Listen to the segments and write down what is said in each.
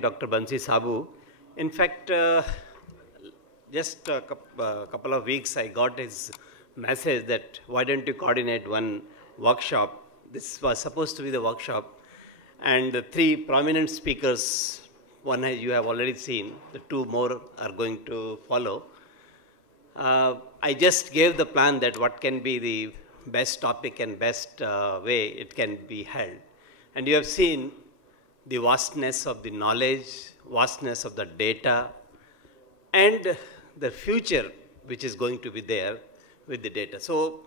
Dr. Bansi Sabu. In fact, just a couple of weeks I got his message that why don't you coordinate one workshop. This was supposed to be the workshop, and the three prominent speakers, one you have already seen, the two more are going to follow. I just gave the plan that what can be the best topic and best way it can be held. And you have seen the vastness of the knowledge, vastness of the data, and the future which is going to be there with the data. So,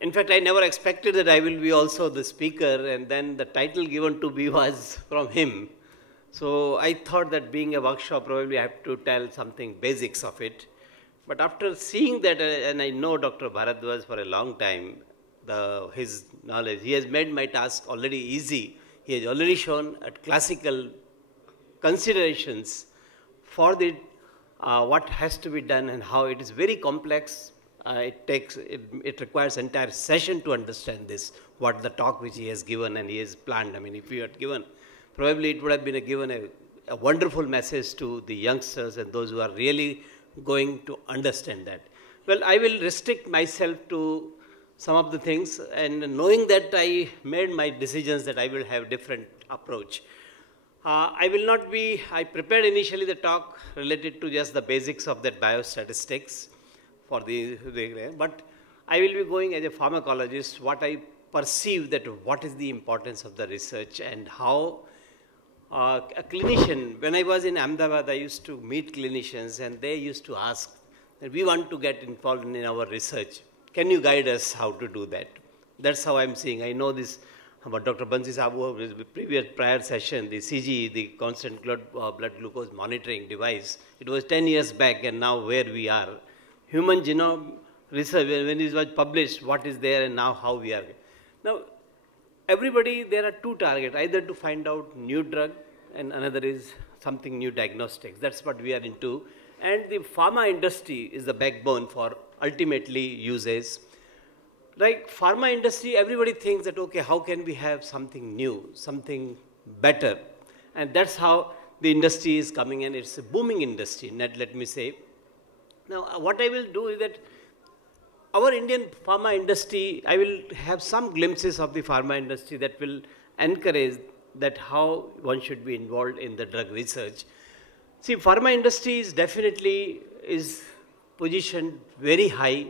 in fact, I never expected that I will be also the speaker, and then the title given to me was from him. So I thought that being a workshop, probably I have to tell something basics of it. But after seeing that, and I know Dr. Bharadwaj for a long time, his knowledge, he has made my task already easy. He has already shown at classical considerations for the what has to be done and how it is very complex. It requires entire session to understand this, what the talk which he has given and he has planned. I mean, if he had given, probably it would have been given a wonderful message to the youngsters and those who are really going to understand that. Well, I will restrict myself to some of the things, and knowing that I made my decisions that I will have different approach. I prepared initially the talk related to just the basics of that biostatistics for but I will be going as a pharmacologist, what I perceive that what is the importance of the research and how a clinician, when I was in Ahmedabad, I used to meet clinicians and they used to ask that we want to get involved in our research. Can you guide us how to do that? That's how I'm seeing. I know this about Dr. Bansi Sabu, his prior session, the CG, the constant blood glucose monitoring device. It was 10 years back, and now where we are. Human genome research, when it was published, what is there and now how we are. Now, everybody, there are two targets, either to find out new drug and another is something new diagnostics. That's what we are into. And the pharma industry is the backbone for ultimately uses. Like pharma industry, everybody thinks that, okay, how can we have something new, something better? And that's how the industry is coming in. It's a booming industry, let me say. Now, what I will do is that our Indian pharma industry, I will have some glimpses of the pharma industry that will encourage that how one should be involved in the drug research. See, pharma industry is definitely positioned very high.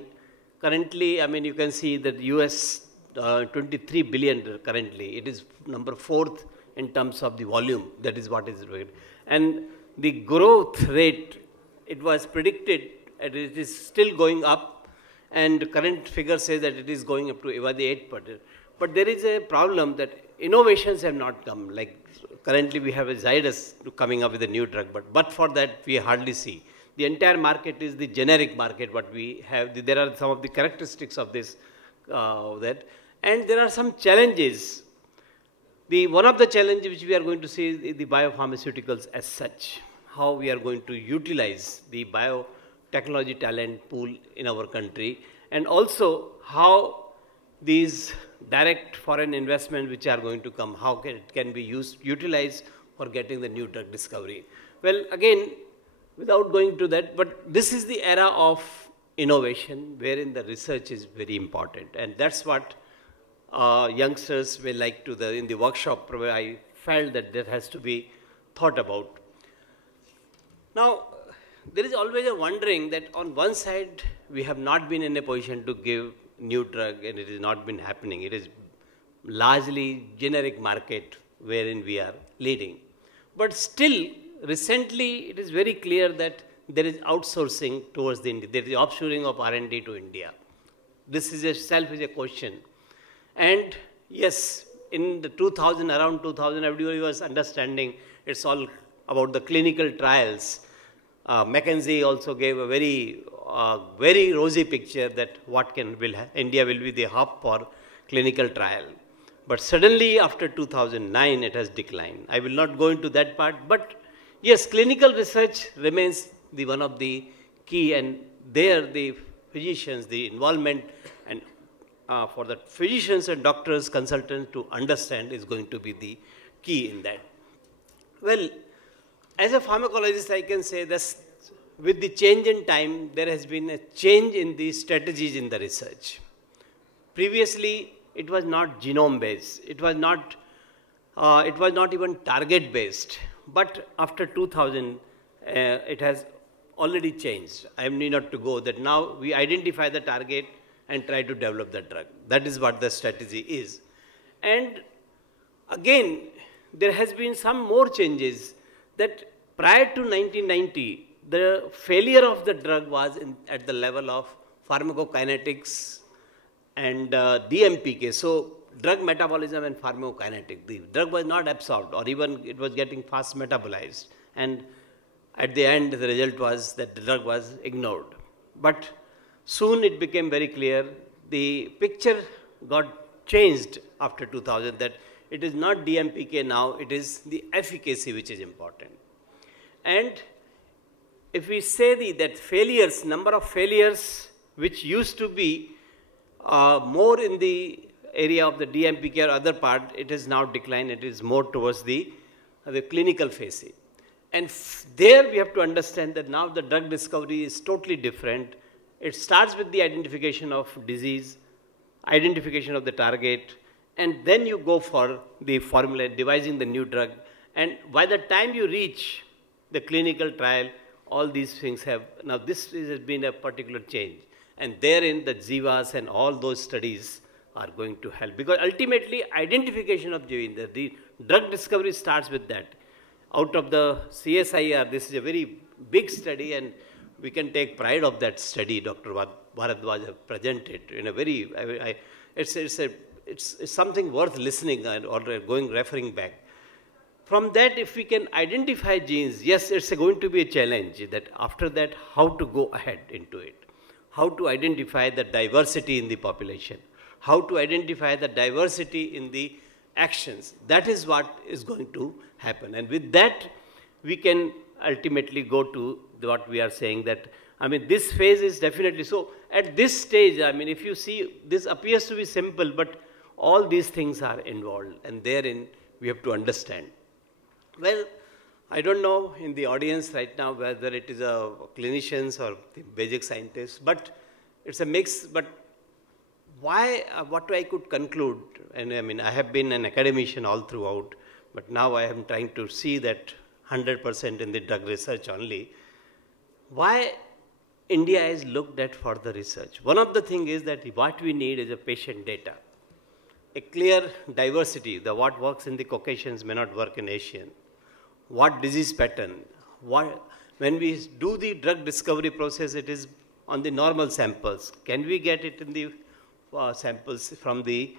Currently, I mean, you can see that US 23 billion currently. It is number 4th in terms of the volume. That is what is doing. And the growth rate, it was predicted, and it is still going up. And current figure says that it is going up to even the 8%. But there is a problem that innovations have not come. Like currently we have a Zydus coming up with a new drug, but for that we hardly see. The entire market is the generic market, what we have. There are some of the characteristics of this, and there are some challenges. One of the challenges which we are going to see is the biopharmaceuticals as such, how we are going to utilize the biotechnology talent pool in our country, and also how these direct foreign investments which are going to come, how it can be utilized for getting the new drug discovery. Well, again, without going to that, but this is the era of innovation wherein the research is very important. And that's what youngsters will like to, in the workshop, I felt that has to be thought about. Now, there is always a wondering that on one side, we have not been in a position to give new drug and it has not been happening. It is largely generic market wherein we are leading. But still, recently, it is very clear that there is outsourcing towards the India. There is offshoring of R&D to India. This is itself is a question. And yes, in the around 2000, everybody was understanding it's all about the clinical trials. McKinsey also gave a very rosy picture that India will be the hub for clinical trial. But suddenly, after 2009, it has declined. I will not go into that part, but yes, clinical research remains one of the key, and there the physicians, the involvement, and for the physicians and doctors, consultants to understand is going to be the key in that. Well, as a pharmacologist, I can say that with the change in time, there has been a change in the strategies in the research. Previously, it was not genome-based. It was not even target-based. But after 2000, it has already changed. I need not to go that now we identify the target and try to develop the drug. That is what the strategy is. And again, there has been some more changes that prior to 1990, the failure of the drug was at the level of pharmacokinetics and DMPK. So drug metabolism and pharmacokinetic. The drug was not absorbed, or even it was getting fast metabolized. And at the end, the result was that the drug was ignored. But soon it became very clear, the picture got changed after 2000, that it is not DMPK now, it is the efficacy which is important. And if we say that failures, number of failures which used to be more in the area of the DMPK or other part, it has now declined. It is more towards the clinical phase. And there we have to understand that now the drug discovery is totally different. It starts with the identification of disease, identification of the target, and then you go for the formula, devising the new drug. And by the time you reach the clinical trial, all these things have, now this has been a particular change. And therein the Jivas and all those studies are going to help. Because ultimately, identification of gene, the drug discovery starts with that. Out of the CSIR, this is a very big study, and we can take pride of that study Dr. Bharadwaj presented in a very, it's something worth listening or referring back. From that, if we can identify genes, yes, it's going to be a challenge that after that, how to go ahead into it. How to identify the diversity in the population. How to identify the diversity in the actions. That is what is going to happen. And with that, we can ultimately go to what we are saying that, I mean, this phase is definitely, so at this stage, I mean, if you see, this appears to be simple, but all these things are involved, and therein we have to understand. Well, I don't know in the audience right now whether it is clinicians or the basic scientists, but it's a mix. But why, what I could conclude, and I mean, I have been an academician all throughout, but now I am trying to see that 100% in the drug research only. Why India is looked at for the research? One of the things is that what we need is a patient data. A clear diversity, what works in the Caucasians may not work in Asian. What disease pattern, when we do the drug discovery process, it is on the normal samples. Can we get it in the samples from the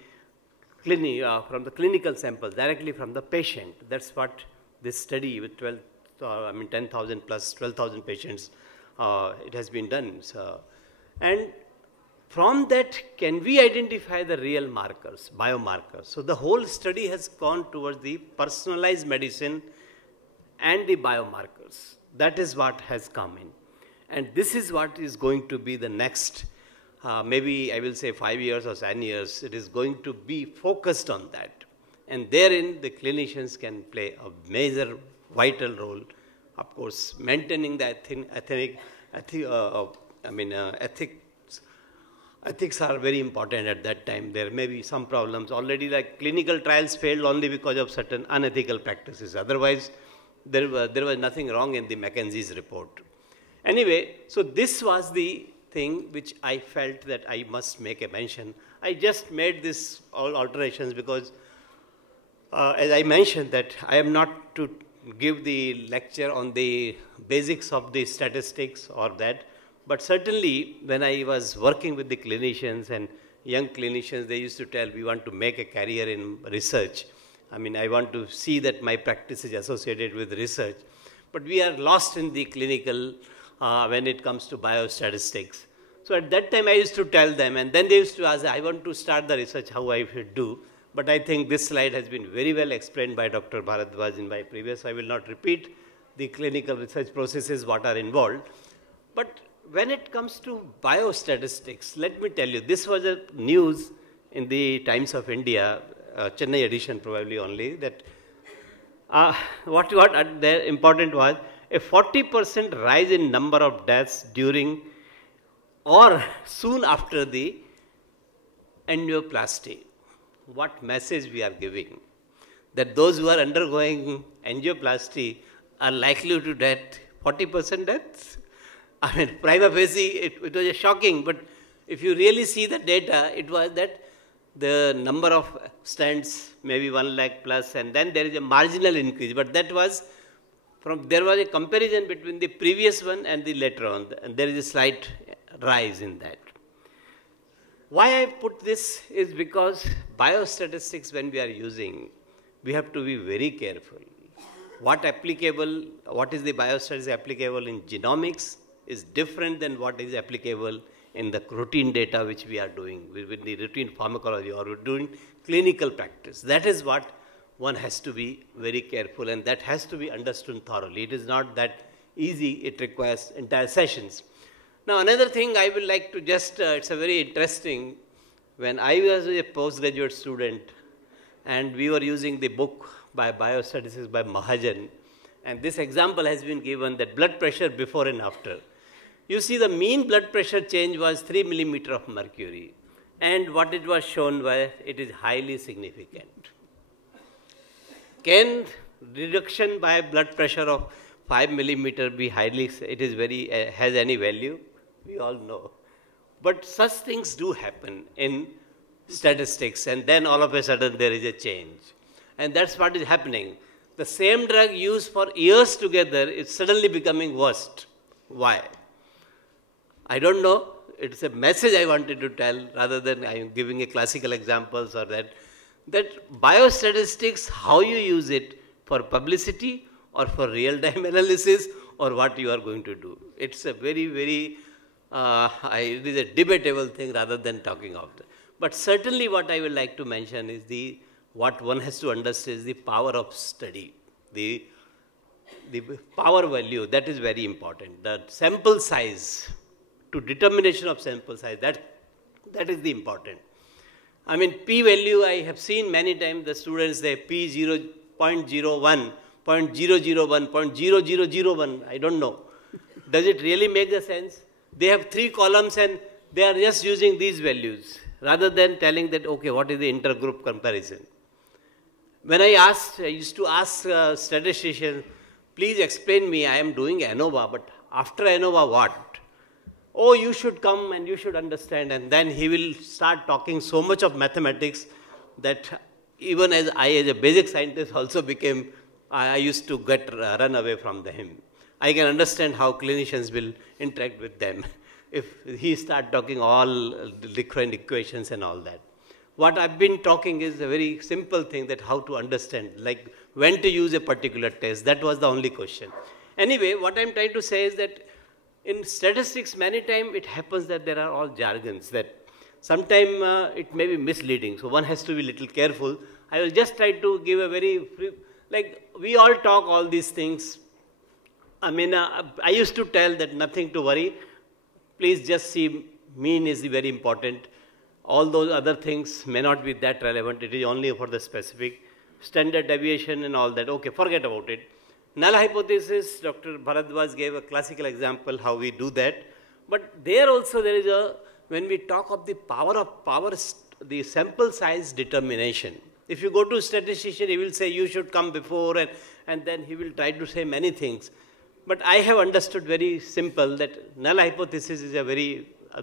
clinical samples, directly from the patient? That's what this study with 10,000 plus 12,000 patients, it has been done. So, and from that, can we identify the real markers, biomarkers? So the whole study has gone towards the personalized medicine and the biomarkers. That is what has come in. And this is what is going to be the next, maybe I will say 5 years or 10 years, it is going to be focused on that. And therein, the clinicians can play a major, vital role. Of course, maintaining the ethics are very important at that time. There may be some problems. Already, like clinical trials failed only because of certain unethical practices. Otherwise, there was nothing wrong in the McKenzie's report. Anyway, so this was the thing which I felt that I must make a mention. I just made this all alterations because, as I mentioned, that I am not to give the lecture on the basics of the statistics or that, but certainly when I was working with the clinicians and young clinicians, they used to tell, we want to make a career in research. I mean, I want to see that my practice is associated with research. But we are lost in the clinical when it comes to biostatistics. So at that time, I used to tell them, and then they used to ask, I want to start the research, how I should do. But I think this slide has been very well explained by Dr. Bharadwaj in my previous. I will not repeat the clinical research processes, what are involved. But when it comes to biostatistics, let me tell you, this was a news in the Times of India, Chennai edition probably only, that What there important was a 40% rise in number of deaths during or soon after the angioplasty. What message we are giving? That those who are undergoing angioplasty are likely to death 40% deaths? I mean, prima facie, it was shocking, but if you really see the data, it was that the number of stents, maybe 1 lakh plus, and then there is a marginal increase, but that was there was a comparison between the previous one and the later on, and there is a slight rise in that. Why I put this is because biostatistics, when we are using, we have to be very careful. What is the biostatistics applicable in genomics is different than what is applicable in the routine data which we are doing with the routine pharmacology or we're doing clinical practice. That is what one has to be very careful, and that has to be understood thoroughly. It is not that easy, it requires entire sessions. Now another thing I would like to just, it's a very interesting, when I was a postgraduate student and we were using the book by Biostatistics by Mahajan, and this example has been given that blood pressure before and after. You see the mean blood pressure change was 3 millimeter of mercury, and what it was shown was it is highly significant. Can reduction by blood pressure of 5 millimeter be has any value? We all know. But such things do happen in statistics, and then all of a sudden there is a change. And that's what is happening. The same drug used for years together is suddenly becoming worst. Why? I don't know. It's a message I wanted to tell rather than I'm giving a classical examples or that biostatistics, how you use it for publicity or for real-time analysis or what you are going to do. It's a very, very, it is a debatable thing rather than talking of that. But certainly what I would like to mention is what one has to understand is the power of study, the power value, that is very important. The sample size, to determination of sample size, that is the important. I mean, p-value, I have seen many times the students, they p 0.01, 0.001, 0.0001, I don't know. Does it really make the sense? They have 3 columns and they are just using these values rather than telling that, okay, what is the intergroup comparison? When I used to ask statisticians, please explain me, I am doing ANOVA, but after ANOVA what? Oh, you should come and you should understand, and then he will start talking so much of mathematics that even as a basic scientist also I used to run away from him. I can understand how clinicians will interact with them if he start talking all different equations and all that. What I've been talking is a very simple thing, that how to understand, like when to use a particular test. That was the only question. Anyway, what I'm trying to say is that in statistics, many times it happens that there are all jargons that sometimes it may be misleading. So one has to be a little careful. I will just try to give a very, like we all talk all these things. I mean, I used to tell that nothing to worry. Please just see mean is very important. All those other things may not be that relevant. It is only for the specific standard deviation and all that. Okay, forget about it. Null hypothesis, Dr. Bharadwaj gave a classical example how we do that. But there also there is when we talk of the the sample size determination. If you go to a statistician, he will say you should come before, and then he will try to say many things. But I have understood very simple that null hypothesis is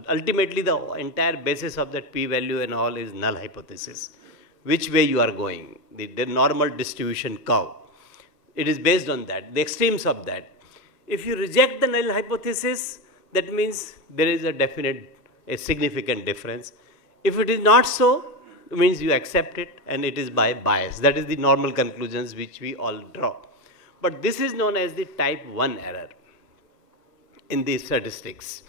ultimately the entire basis of that p-value and all is null hypothesis. Which way you are going, the normal distribution curve. It is based on that, the extremes of that. If you reject the null hypothesis, that means there is a significant difference. If it is not so, it means you accept it and it is by bias. That is the normal conclusions which we all draw. But this is known as the type 1 error in the statistics.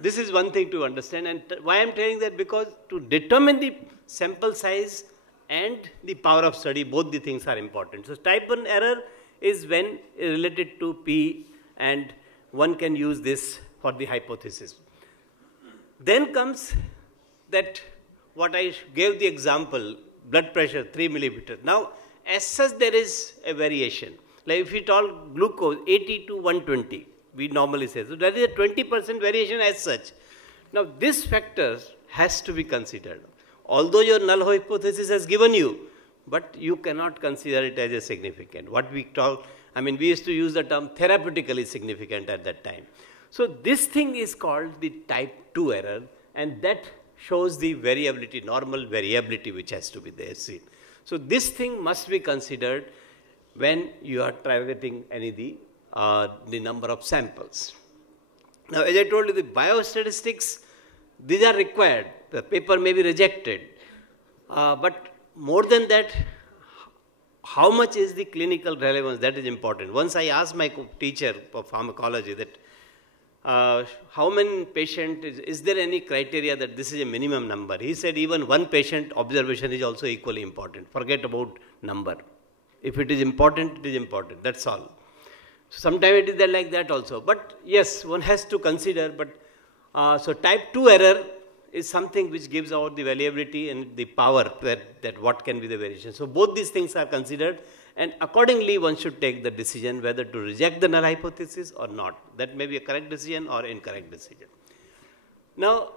This is one thing to understand, and why I'm telling that, because to determine the sample size and the power of study, both the things are important. So type 1 error is when related to P, and one can use this for the hypothesis. Then comes that what I gave the example, blood pressure 3 millimeter. Now as such there is a variation. Like if we talk glucose 80 to 120, we normally say. So there is a 20% variation as such. Now this factor has to be considered. Although your null hypothesis has given you, but you cannot consider it as a significant. What we talk, I mean, we used to use the term therapeutically significant at that time. So this thing is called the type 2 error, and that shows the variability, normal variability which has to be there seen. So this thing must be considered when you are targeting the number of samples. Now, as I told you, the biostatistics, these are required. The paper may be rejected. But more than that, how much is the clinical relevance? That is important. Once I asked my teacher of pharmacology that how many patients, is there any criteria that this is a minimum number? He said even one patient observation is also equally important. Forget about number. If it is important, it is important. That's all. Sometimes it is there like that also. But yes, one has to consider. But so type 2 error is something which gives out the variability and the power that what can be the variation. So both these things are considered, and accordingly one should take the decision whether to reject the null hypothesis or not. That may be a correct decision or incorrect decision. Now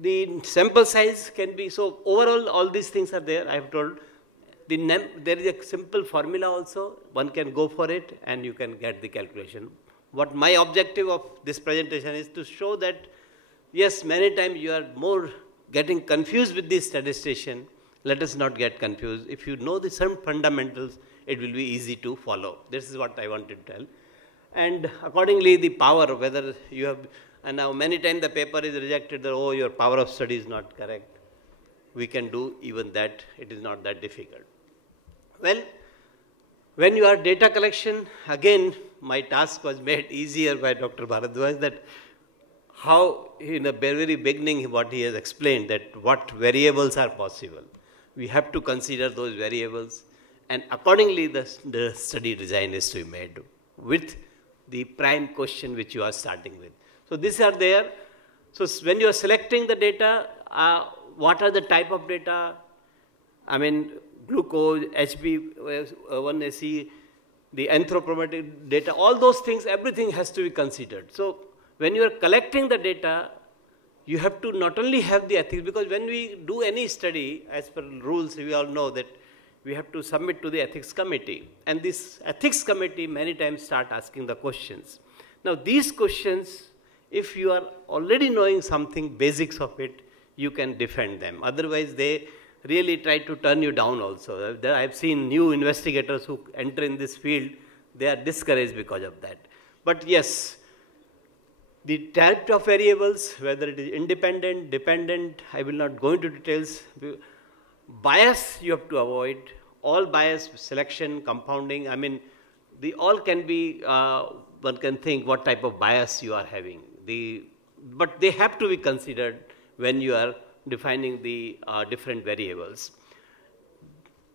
the sample size can be, so overall all these things are there. I have told there is a simple formula also. One can go for it and you can get the calculation. What my objective of this presentation is to show that yes, many times you are more getting confused with this statistician. Let us not get confused. If you know the some fundamentals, it will be easy to follow. This is what I wanted to tell. And accordingly, the power, whether you have, and now many times the paper is rejected that, oh, your power of study is not correct. We can do even that. It is not that difficult. Well, when you are data collection, again, my task was made easier by Dr. Bharadwaj that how in the very beginning what he has explained that what variables are possible. We have to consider those variables, and accordingly the study design is to be made with the prime question which you are starting with. So these are there. So when you are selecting the data, what are the type of data? I mean, glucose, HbA1c, the anthropometric data, all those things, everything has to be considered. So when you are collecting the data, you have to not only have the ethics, because when we do any study, as per rules, we all know that we have to submit to the ethics committee. And this ethics committee many times start asking the questions. Now these questions, if you are already knowing something, basics of it, you can defend them. Otherwise, they really try to turn you down also. I've seen new investigators who enter in this field, they are discouraged because of that. But yes, the type of variables, whether it is independent, dependent, I will not go into details. Bias you have to avoid. All bias, selection, compounding, I mean, all can be, one can think what type of bias you are having. But they have to be considered when you are defining the different variables.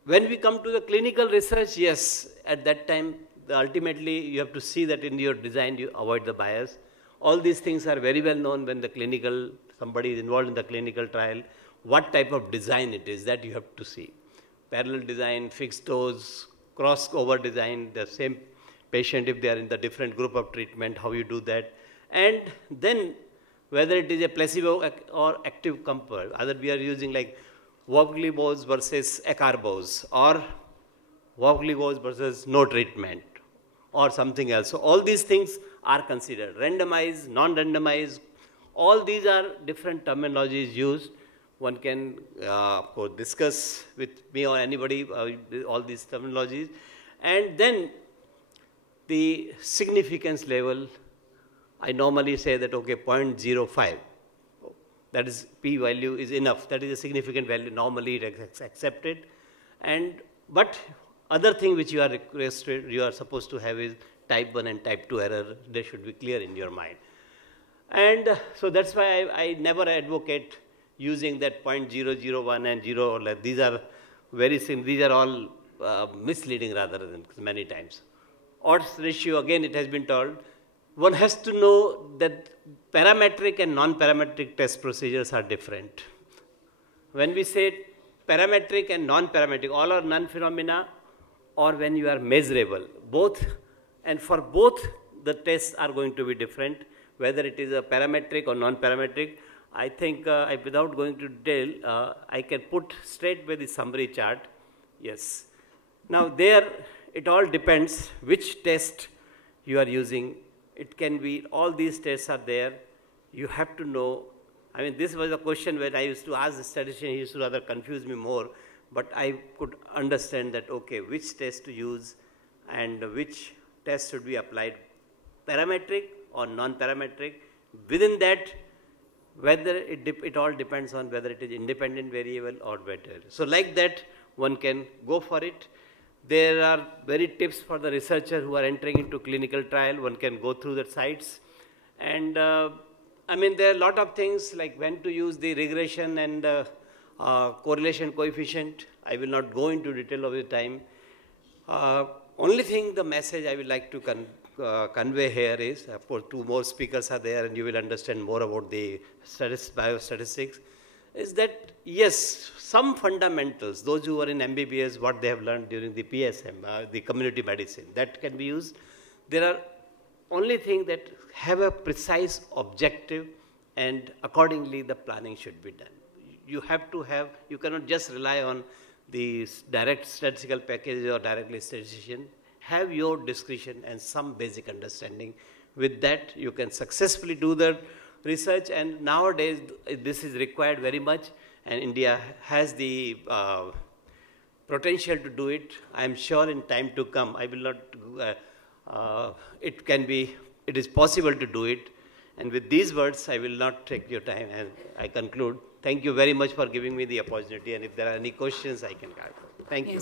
When we come to the clinical research, yes, at that time, ultimately you have to see that in your design you avoid the bias. All these things are very well known when somebody is involved in the clinical trial, what type of design it is that you have to see. Parallel design, fixed dose, crossover design, the same patient if they are in the different group of treatment, how you do that. And then whether it is a placebo or active compound, either we are using like voglibose versus acarbose, or voglibose versus no treatment, or something else. So all these things are considered. Randomized, non-randomized, all these are different terminologies used. One can, of course, discuss with me or anybody all these terminologies. And then the significance level, I normally say that, okay, 0.05. That is, p-value is enough. That is a significant value. Normally it is accepted. But other thing which you are supposed to have is type 1 and type 2 error. They should be clear in your mind. And so that's why I never advocate using that 0.001 and 0. These are these are all misleading rather than many times. Odds ratio, again, it has been told. One has to know that parametric and non-parametric test procedures are different. When we say parametric and non-parametric, all or none phenomena, or when you are measurable. Both, and for both, the tests are going to be different, whether it is a parametric or non-parametric. I think without going to detail, I can put straight with the summary chart. Yes. Now there, it all depends which test you are using. It can be, all these tests are there. You have to know. I mean, this was a question where I used to ask the statistician, he used to rather confuse me more, but I could understand that, okay, which test to use and which test should be applied, parametric or non-parametric. Within that, whether it all depends on whether it is independent variable or better. So like that, one can go for it. There are very tips for the researcher who are entering into clinical trial. One can go through the sites. And I mean, there are a lot of things like when to use the regression and correlation coefficient. I will not go into detail of the time. Only thing, the message I would like to convey here is, of course, two more speakers are there and you will understand more about the biostatistics, is that yes, some fundamentals, those who are in MBBS, what they have learned during the PSM, the community medicine, that can be used. There are only thing that have a precise objective, and accordingly the planning should be done. You have to have, you cannot just rely on the direct statistical package or directly statistician. Have your discretion and some basic understanding. With that, you can successfully do the research, and nowadays this is required very much, and India has the potential to do it. I am sure in time to come, I will not, it is possible to do it. And with these words, I will not take your time, and I conclude. Thank you very much for giving me the opportunity, and if there are any questions, I can answer. Thank you.